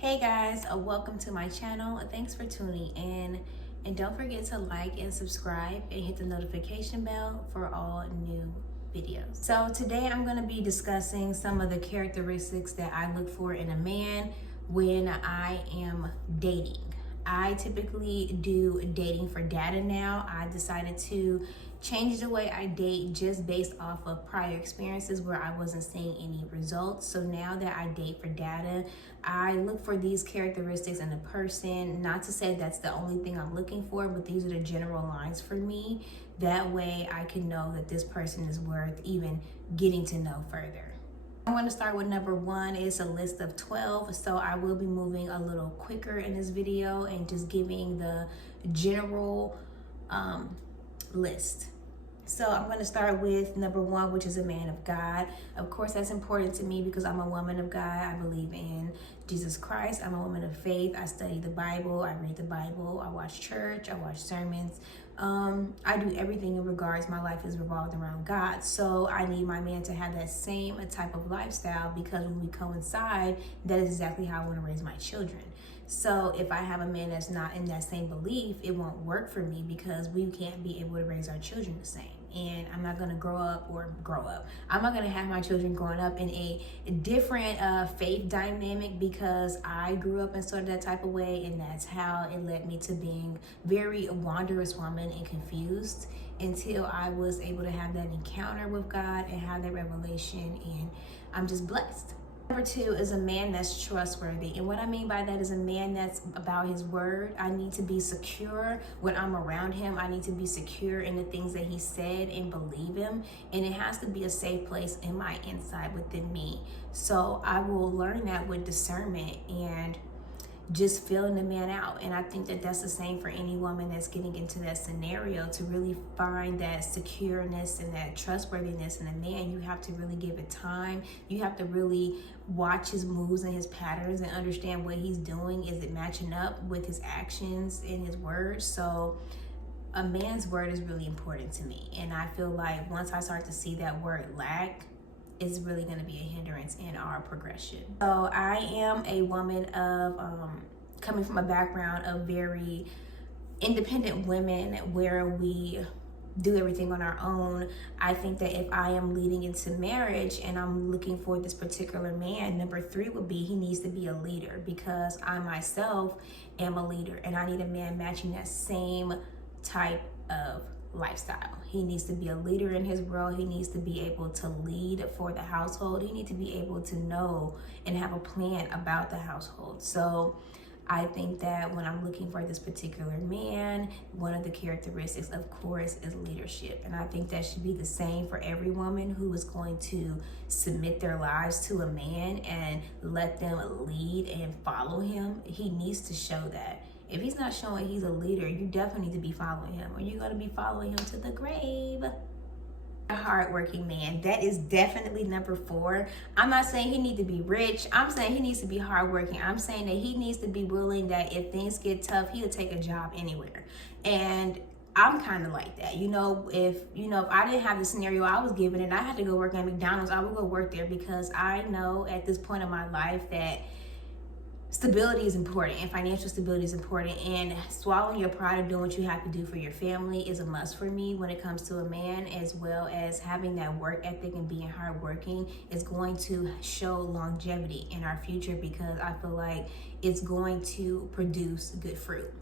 Hey guys, welcome to my channel. Thanks for tuning in. And don't forget to like and subscribe and hit the notification bell for all new videos. So today I'm going to be discussing some of the characteristics that I look for in a man when I am dating. I typically do dating for data now. I decided to change the way I date just based off of prior experiences where I wasn't seeing any results. So now that I date for data, I look for these characteristics in a person. Not to say that's the only thing I'm looking for, but these are the general lines for me. That way I can know that this person is worth even getting to know further. I'm going to start with number one. It's a list of 12, so I will be moving a little quicker in this video and just giving the general list. So I'm going to start with number one, which is a man of God. Of course, that's important to me because I'm a woman of God. I believe in Jesus Christ. I'm a woman of faith. I study the Bible. I read the Bible. I watch church. I watch sermons. I do everything in regards. My life is revolved around God. So I need my man to have that same type of lifestyle because when we coincide, that is exactly how I want to raise my children. So if I have a man that's not in that same belief, it won't work for me because we can't be able to raise our children the same. And I'm not going to I'm not going to have my children growing up in a different faith dynamic because I grew up in sort of that type of way. And that's how it led me to being very wondrous woman and confused until I was able to have that encounter with God and have that revelation. And I'm just blessed. Number two is a man that's trustworthy. And what I mean by that is a man that's about his word. I need to be secure when I'm around him. I need to be secure in the things that he said and believe him. And it has to be a safe place in my inside within me. So I will learn that with discernment and just feeling the man out. And I think that that's the same for any woman that's getting into that scenario. To really find that secureness and that trustworthiness in a man, you have to really give it time. You have to really watch his moves and his patterns and understand what he's doing. Is it matching up with his actions and his words? So a man's word is really important to me. And I feel like once I start to see that word lack, is really going to be a hindrance in our progression. So I am a woman of coming from a background of very independent women where we do everything on our own. I think that if I am leading into marriage and I'm looking for this particular man, number three would be he needs to be a leader because I myself am a leader and I need a man matching that same type of lifestyle. He needs to be a leader in his world. He needs to be able to lead for the household. He needs to be able to know and have a plan about the household. So I think that when I'm looking for this particular man, one of the characteristics, of course, is leadership. And I think that should be the same for every woman who is going to submit their lives to a man and let them lead and follow him. He needs to show that. If he's not showing he's a leader, you definitely need to be following him, or you're going to be following him to the grave. A hardworking man, that is definitely number four. I'm not saying he needs to be rich. I'm saying he needs to be hardworking. I'm saying that he needs to be willing that if things get tough, he'll take a job anywhere. And I'm kind of like that. If I didn't have the scenario I was given and I had to go work at McDonald's, I would go work there because I know at this point in my life that stability is important and financial stability is important, and swallowing your pride of doing what you have to do for your family is a must for me when it comes to a man, as well as having that work ethic and being hardworking is going to show longevity in our future because I feel like it's going to produce good fruit.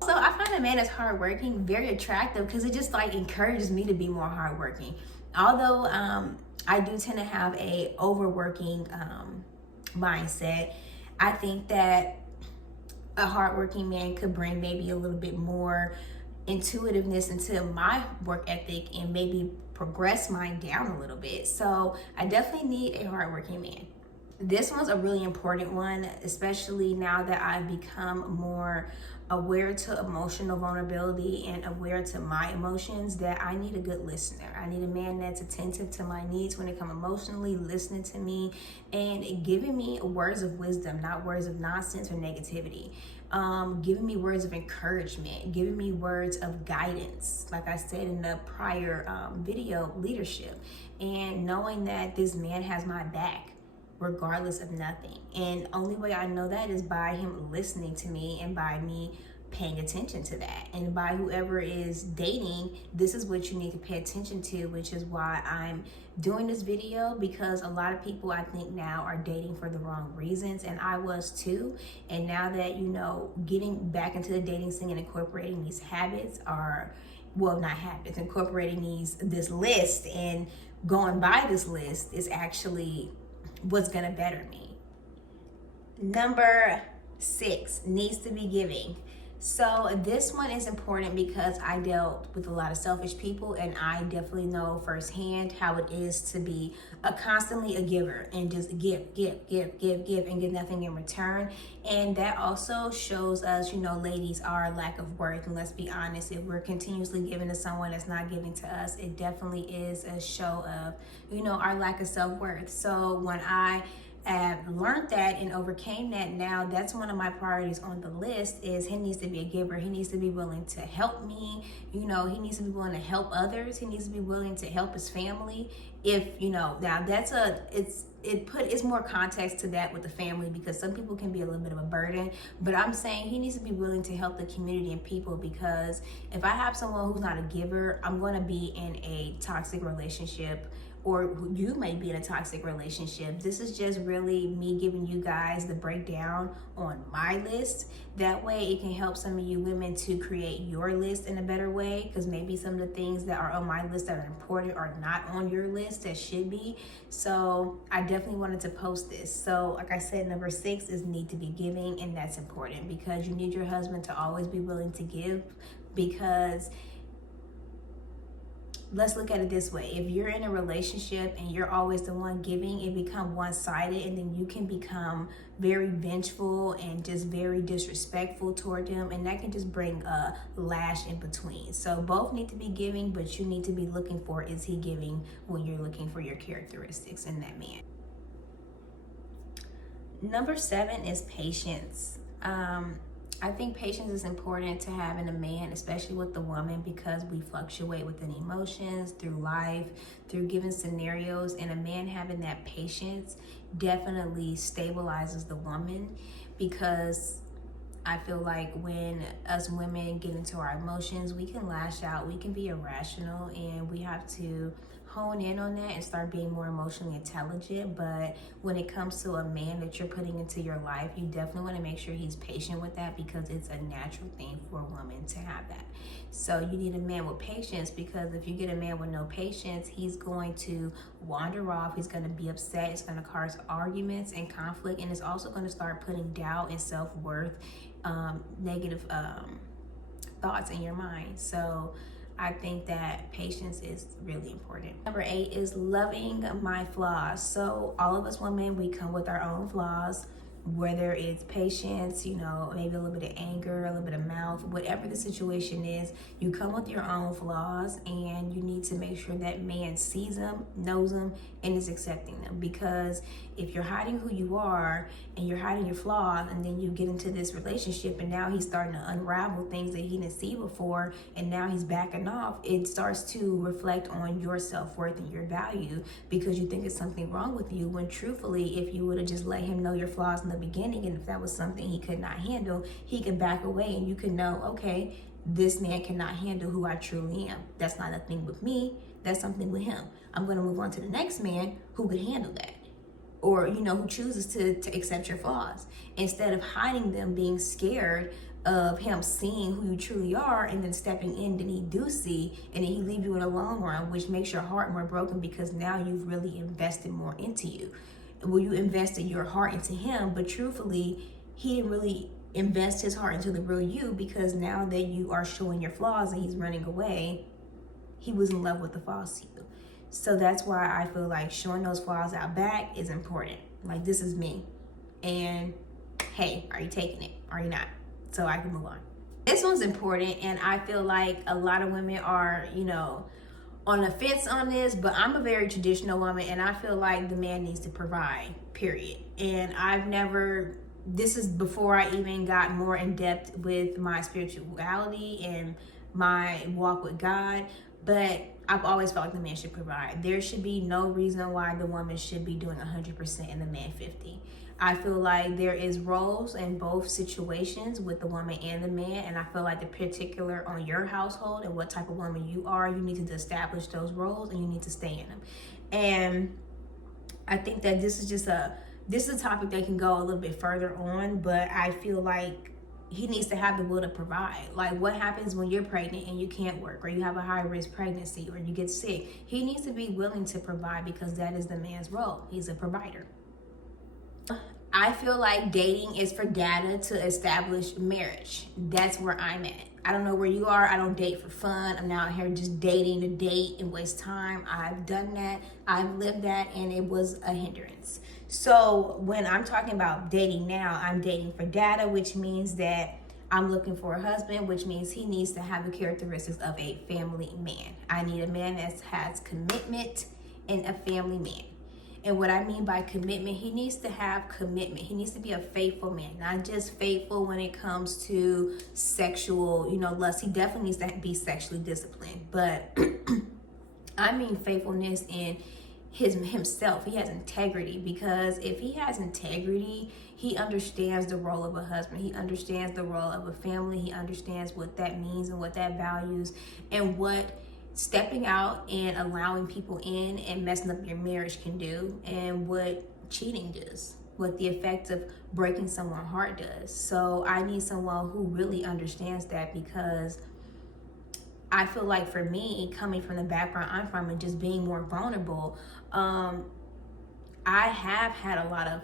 So I find a man that's hardworking very attractive because it just encourages me to be more hardworking. Although I do tend to have a overworking mindset, I think that a hardworking man could bring maybe a little bit more intuitiveness into my work ethic and maybe progress mine down a little bit. So I definitely need a hardworking man. This one's a really important one, especially now that I've become more aware to emotional vulnerability and aware to my emotions, that I need a good listener. I need a man that's attentive to my needs when it comes emotionally, listening to me and giving me words of wisdom, not words of nonsense or negativity. Giving me words of encouragement, giving me words of guidance, like I said in the prior video, leadership, and knowing that this man has my back regardless of nothing. And only way I know that is by him listening to me and by me paying attention to that. And by whoever is dating, this is what you need to pay attention to, which is why I'm doing this video, because a lot of people I think now are dating for the wrong reasons, and I was too. And now that, you know, getting back into the dating scene and incorporating these habits are, well, not habits, incorporating this list and going by this list is actually what's gonna better me. Number 6, needs to be giving. So this one is important because I dealt with a lot of selfish people, and I definitely know firsthand how it is to be constantly a giver and just give and get nothing in return. And that also shows us, you know, ladies, our lack of worth. And let's be honest, if we're continuously giving to someone that's not giving to us, it definitely is a show of, you know, our lack of self-worth. So when I learned that and overcame that, now that's one of my priorities on the list. Is he needs to be a giver. He needs to be willing to help me, you know, he needs to be willing to help others, he needs to be willing to help his family. If, you know, now that's it's more context to that with the family, because some people can be a little bit of a burden, but I'm saying he needs to be willing to help the community and people, because if I have someone who's not a giver, I'm going to be in a toxic relationship, or you may be in a toxic relationship. This is just really me giving you guys the breakdown on my list. That way it can help some of you women to create your list in a better way, because maybe some of the things that are on my list that are important are not on your list that should be. So I definitely wanted to post this. So like I said, number 6 is need to be giving, and that's important because you need your husband to always be willing to give. Because let's look at it this way. If you're in a relationship and you're always the one giving, it becomes one-sided, and then you can become very vengeful and just very disrespectful toward them, and that can just bring a lash in between. So both need to be giving, but you need to be looking for, is he giving, when you're looking for your characteristics in that man. Number 7 is patience. I think patience is important to have in a man, especially with the woman, because we fluctuate within emotions, through life, through given scenarios, and a man having that patience definitely stabilizes the woman, because I feel like when us women get into our emotions, we can lash out, we can be irrational, and we have to hone in on that and start being more emotionally intelligent. But when it comes to a man that you're putting into your life, you definitely want to make sure he's patient with that, because it's a natural thing for a woman to have that. So you need a man with patience, because if you get a man with no patience, he's going to wander off, he's going to be upset, it's going to cause arguments and conflict, and it's also going to start putting doubt and self-worth, negative thoughts in your mind. So I think that patience is really important. Number 8 is loving my flaws. So all of us women, we come with our own flaws, whether it's patience, you know, maybe a little bit of anger, a little bit of mouth, whatever the situation is, you come with your own flaws, and you need to make sure that man sees them, knows them, and is accepting them. Because if you're hiding who you are and you're hiding your flaws, and then you get into this relationship and now he's starting to unravel things that he didn't see before, and now he's backing off, it starts to reflect on your self-worth and your value, because you think it's something wrong with you, when truthfully, if you would have just let him know your flaws in the beginning, and if that was something he could not handle, he could back away, and you could know, okay, this man cannot handle who I truly am. That's not a thing with me, that's something with him. I'm going to move on to the next man who could handle that, or, you know, who chooses to accept your flaws, instead of hiding them, being scared of him seeing who you truly are, and then stepping in, then he do see, and then he leave you in the long run, which makes your heart more broken, because now you've really invested more into you. Well, you invested your heart into him, but truthfully, he didn't really invest his heart into the real you, because now that you are showing your flaws and he's running away, he was in love with the false you. So that's why I feel like showing those flaws out back is important. Like, this is me, and hey, are you taking it? Are you not? So I can move on. This one's important, and I feel like a lot of women are, you know, on the fence on this, but I'm a very traditional woman, and I feel like the man needs to provide, period. And this is before I even got more in depth with my spirituality and my walk with God. But I've always felt like the man should provide. There should be no reason why the woman should be doing 100% and the man 50. I feel like there is roles in both situations with the woman and the man, and I feel like the particular on your household and what type of woman you are, you need to establish those roles and you need to stay in them. And I think that this is a topic that can go a little bit further on, but I feel like he needs to have the will to provide. Like, what happens when you're pregnant and you can't work, or you have a high risk pregnancy, or you get sick? He needs to be willing to provide, because that is the man's role. He's a provider. I feel like dating is for data to establish marriage. That's where I'm at. I don't know where you are. I don't date for fun. I'm not out here just dating to date and waste time. I've done that. I've lived that, and it was a hindrance. So when I'm talking about dating now, I'm dating for data, which means that I'm looking for a husband, which means he needs to have the characteristics of a family man. I need a man that has commitment and a family man. And what I mean by commitment, he needs to have commitment. He needs to be a faithful man, not just faithful when it comes to sexual, lust. He definitely needs to be sexually disciplined. But I mean faithfulness in himself. He has integrity, because if he has integrity, he understands the role of a husband. He understands the role of a family. He understands what that means and what that values, and what stepping out and allowing people in and messing up your marriage can do, and what cheating does, what the effect of breaking someone's heart does. So I need someone who really understands that, because I feel like for me, coming from the background I'm from and just being more vulnerable, I have had a lot of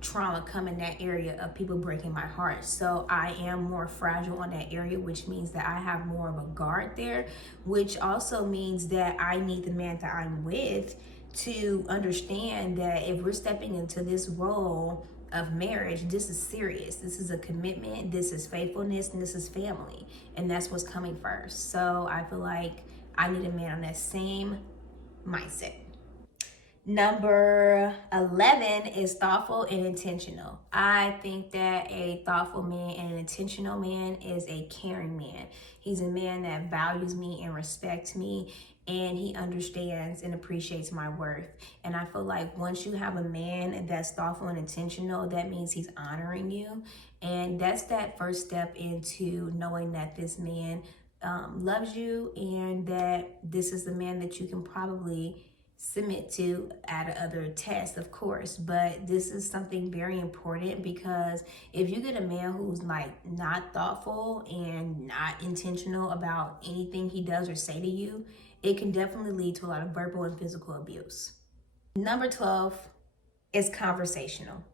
trauma come in that area of people breaking my heart. So I am more fragile on that area, which means that I have more of a guard there, which also means that I need the man that I'm with to understand that if we're stepping into this role of marriage, this is serious. This is a commitment, this is faithfulness, and this is family. And that's what's coming first. So I feel like I need a man on that same mindset. Number 11 is thoughtful and intentional. I think that a thoughtful man and an intentional man is a caring man. He's a man that values me and respects me, and he understands and appreciates my worth. And I feel like once you have a man that's thoughtful and intentional, that means he's honoring you. And that's that first step into knowing that this man loves you, and that this is the man that you can probably submit to at other tests, of course. But this is something very important, because if you get a man who's like not thoughtful and not intentional about anything he does or say to you, it can definitely lead to a lot of verbal and physical abuse. Number 12 is conversational,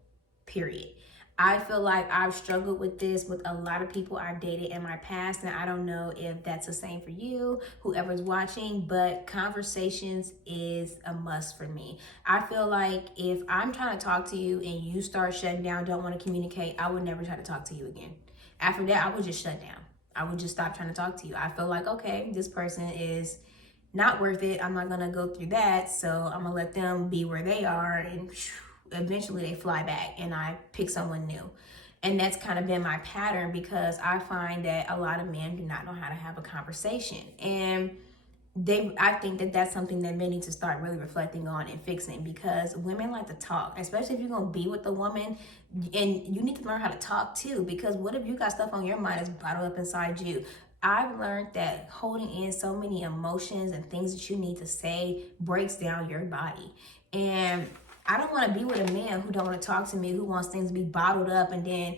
period. I feel like I've struggled with this with a lot of people I've dated in my past, and I don't know if that's the same for you, whoever's watching, but conversations is a must for me. I feel like if I'm trying to talk to you and you start shutting down, don't want to communicate, I would never try to talk to you again. After that, I would just shut down. I would just stop trying to talk to you. I feel like, okay, this person is not worth it. I'm not going to go through that, so I'm going to let them be where they are, and eventually they fly back and I pick someone new. And that's kind of been my pattern, because I find that a lot of men do not know how to have a conversation. And I think that that's something that men need to start really reflecting on and fixing, because women like to talk, especially if you're going to be with a woman, and you need to learn how to talk too, because what if you got stuff on your mind that's bottled up inside you? I've learned that holding in so many emotions and things that you need to say breaks down your body. And I don't want to be with a man who don't want to talk to me, who wants things to be bottled up, and then,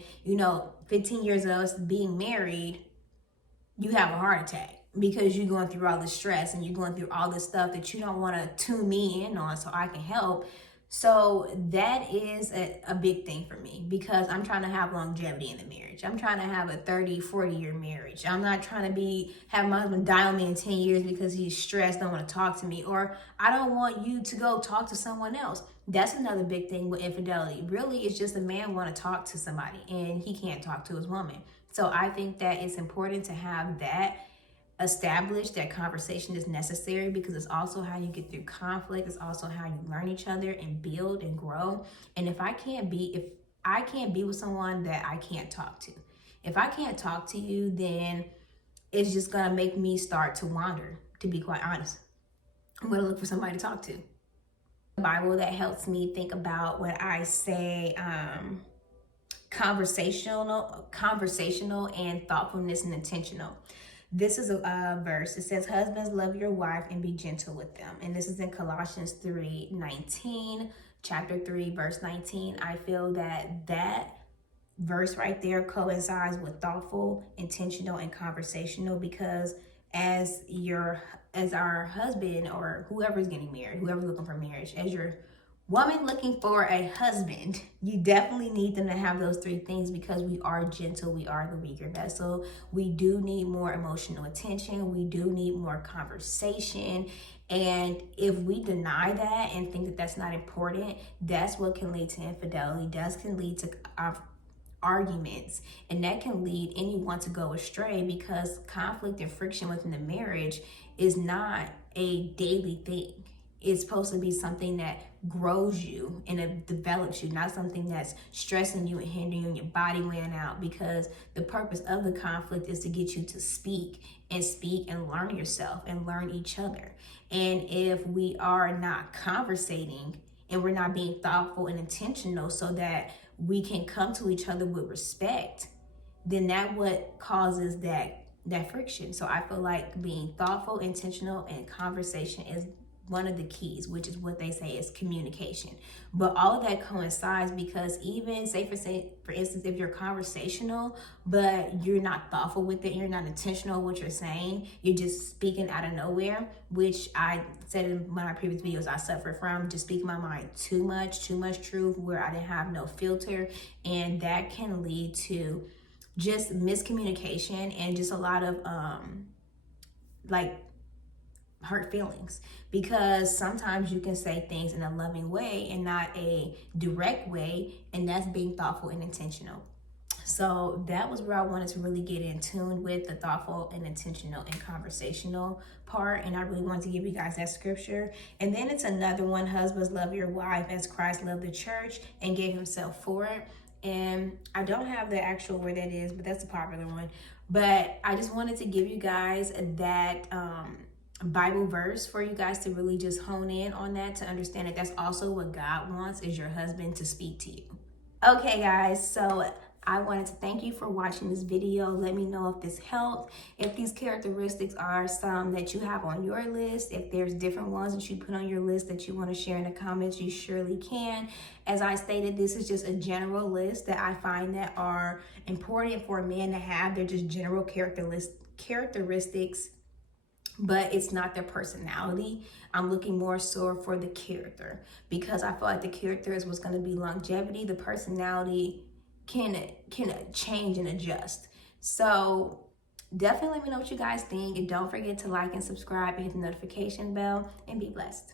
15 years of us being married, you have a heart attack because you're going through all this stress and you're going through all this stuff that you don't want to tune me in on so I can help. So that is a big thing for me, because I'm trying to have longevity in the marriage. I'm trying to have a 30, 40-year marriage. I'm not trying to have my husband die on me in 10 years because he's stressed, don't want to talk to me, or I don't want you to go talk to someone else. That's another big thing with infidelity. Really, it's just a man want to talk to somebody and he can't talk to his woman. So I think that it's important to have that established. That conversation is necessary, because it's also how you get through conflict. It's also how you learn each other and build and grow. And if I can't be with someone that I can't talk to, if I can't talk to you, then it's just gonna make me start to wander, to be quite honest. I'm going to look for somebody to talk to. The Bible that helps me think about when I say conversational and thoughtfulness and intentional. This is a verse. It says, husbands, love your wife and be gentle with them. And this is in Colossians 3:19, chapter 3, verse 19. I feel that verse right there coincides with thoughtful, intentional, and conversational, because as our husband, or whoever's getting married, whoever's looking for marriage, as your woman looking for a husband, you definitely need them to have those three things, because we are gentle, we are the weaker vessel. We do need more emotional attention, we do need more conversation. And if we deny that and think that that's not important, that's what can lead to infidelity. That can lead to arguments, and that can lead anyone to go astray, because conflict and friction within the marriage is not a daily thing. It's supposed to be something that grows you and it develops you, not something that's stressing you and hindering you and your body wearing out, because the purpose of the conflict is to get you to speak and learn yourself and learn each other. And if we are not conversating and we're not being thoughtful and intentional so that we can come to each other with respect, then that what causes that friction. So I feel like being thoughtful, intentional, and conversation is one of the keys, which is what they say is communication. But all of that coincides, because even say for instance, if you're conversational, but you're not thoughtful with it, you're not intentional what you're saying, you're just speaking out of nowhere, which I said in one of my previous videos I suffered from, just speaking my mind too much truth, where I didn't have no filter. And that can lead to just miscommunication and just a lot of hurt feelings, because sometimes you can say things in a loving way and not a direct way, and that's being thoughtful and intentional. So that was where I wanted to really get in tune with the thoughtful and intentional and conversational part. And I really wanted to give you guys that scripture. And then it's another one, husbands, love your wife as Christ loved the church and gave himself for it. And I don't have the actual where that is, but that's a popular one. But I just wanted to give you guys that Bible verse for you guys to really just hone in on that, to understand that that's also what God wants, is your husband to speak to you. Okay guys, so I wanted to thank you for watching this video. Let me know if this helped, if these characteristics are some that you have on your list, if there's different ones that you put on your list that you want to share in the comments, you surely can. As I stated, this is just a general list that I find that are important for a man to have. They're just general characteristics, but it's not their personality. I'm looking more so for the character, because I feel like the character is what's going to be longevity. The personality can change and adjust. So definitely let me know what you guys think, and don't forget to like and subscribe and hit the notification bell, and be blessed.